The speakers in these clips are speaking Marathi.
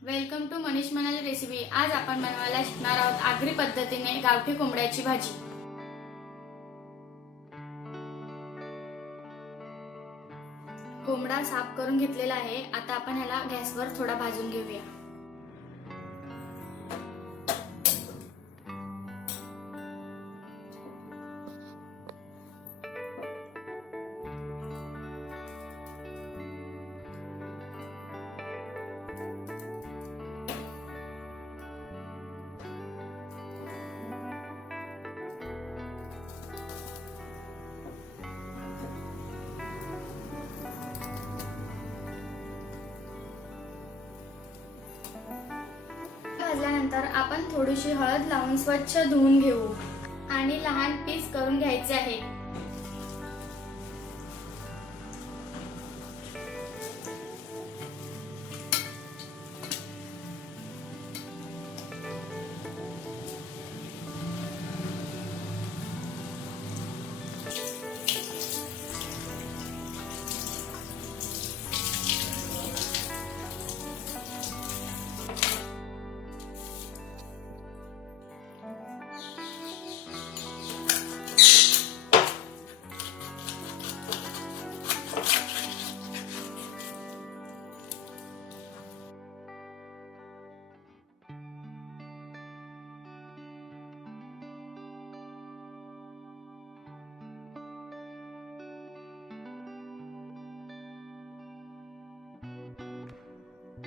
Welcome to Manish Manali recipe. आज आपण बनवायला शिकणार आहोत आगरी पद्धतीने गावठी कोंबड्याची भाजी। कोंबडा साफ करून घेतलेला आहे। आता आपण ह्याला गॅसवर थोडा भाजून घेऊया। भाजल्यानंतर आपण थोडीशी हळद लावून स्वच्छ धुवून घेऊ आणि लहान पीस करून घ्यायचे आहे।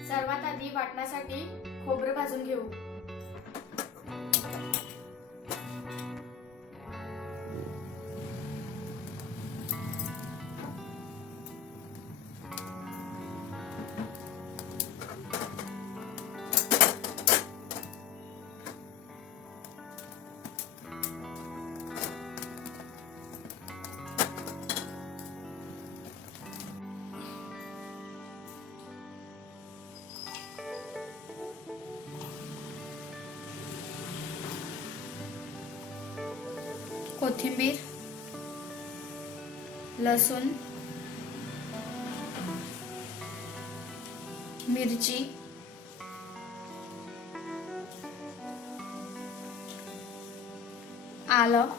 सर्वात आधी वाटण्यासाठी खोबरं भाजून घेऊ। कोथिंबीर, लसूण, मिरची, आलं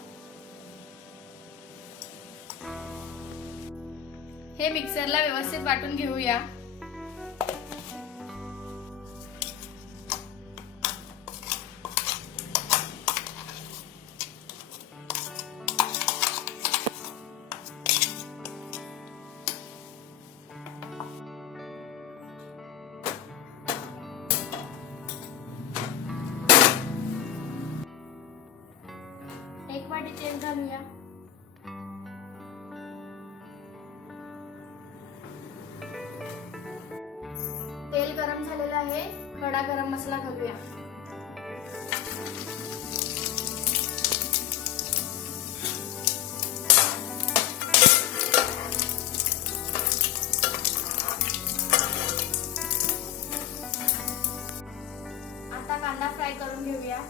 हे मिक्सरला व्यवस्थित वाटून घेऊया। एक वाटी तेल घालूया। तेल गरम झालेलं आहे। खडा गरम मसाला घालूया। आता कांदा फ्राय करून घेऊया।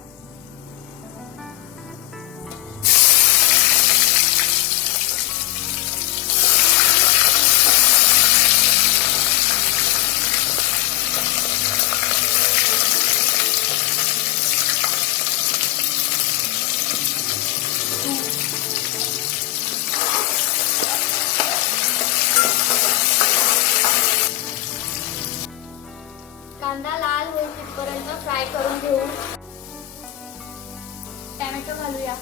कांदा लाल होईल तिथपर्यंत फ्राय करून घेऊ। टोमॅटो घालूया।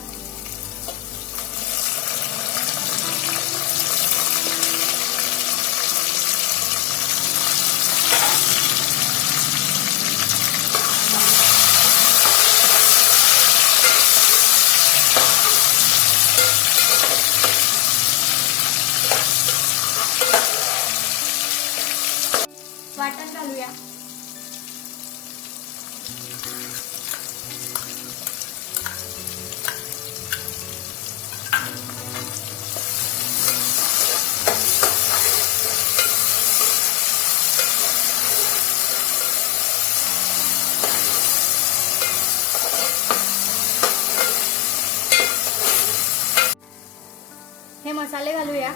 वाटण घालूया। हे मसाले घालूया।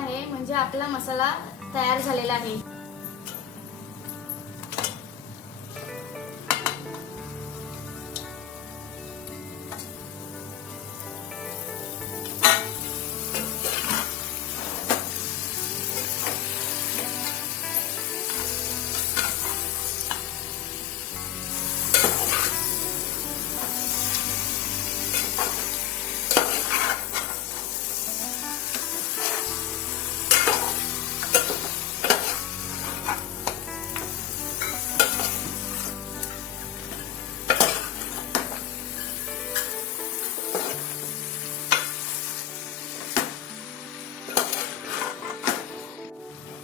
आहे म्हणजे आपला मसाला तयार झालेला आहे।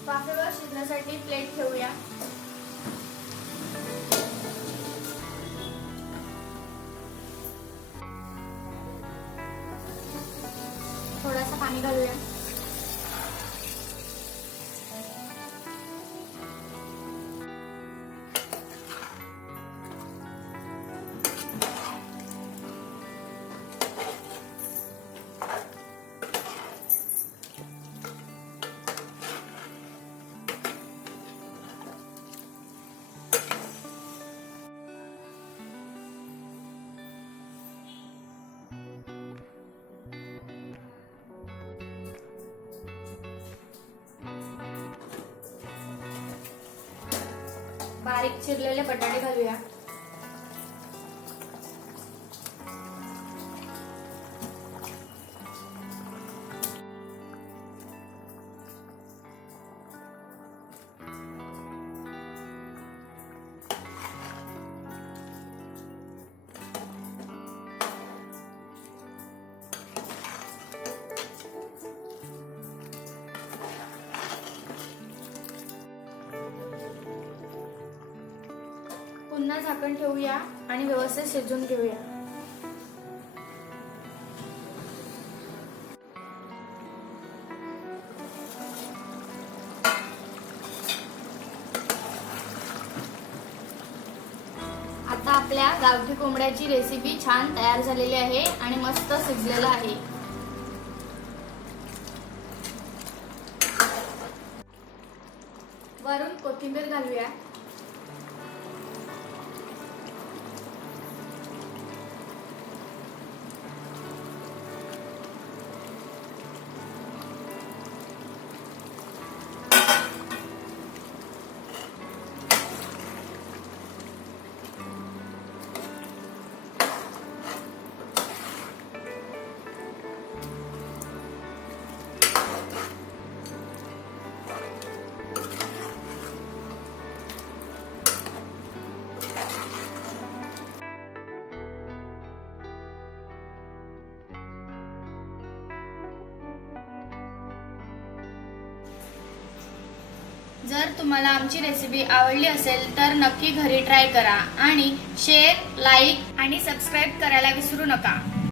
वाफेवर शिजण्यासाठी प्लेट ठेवूया। थोडासा पाणी घालूया। बारीक चिरलेले बटाटे घालूया। पुन्हा झाकण ठेवूया आणि व्यवस्थित शिजवून घेऊया। आता आपल्या गावठी कोंबड्याची रेसिपी छान तयार झालेली आहे आणि मस्त शिजलेला आहे। वरून कोथिंबीर घालूया। जर तुम्हाला आमची रेसिपी आवडली असेल तर नक्की घरी ट्राय करा आणि शेअर, लाईक आणि सबस्क्राईब करायला विसरू नका।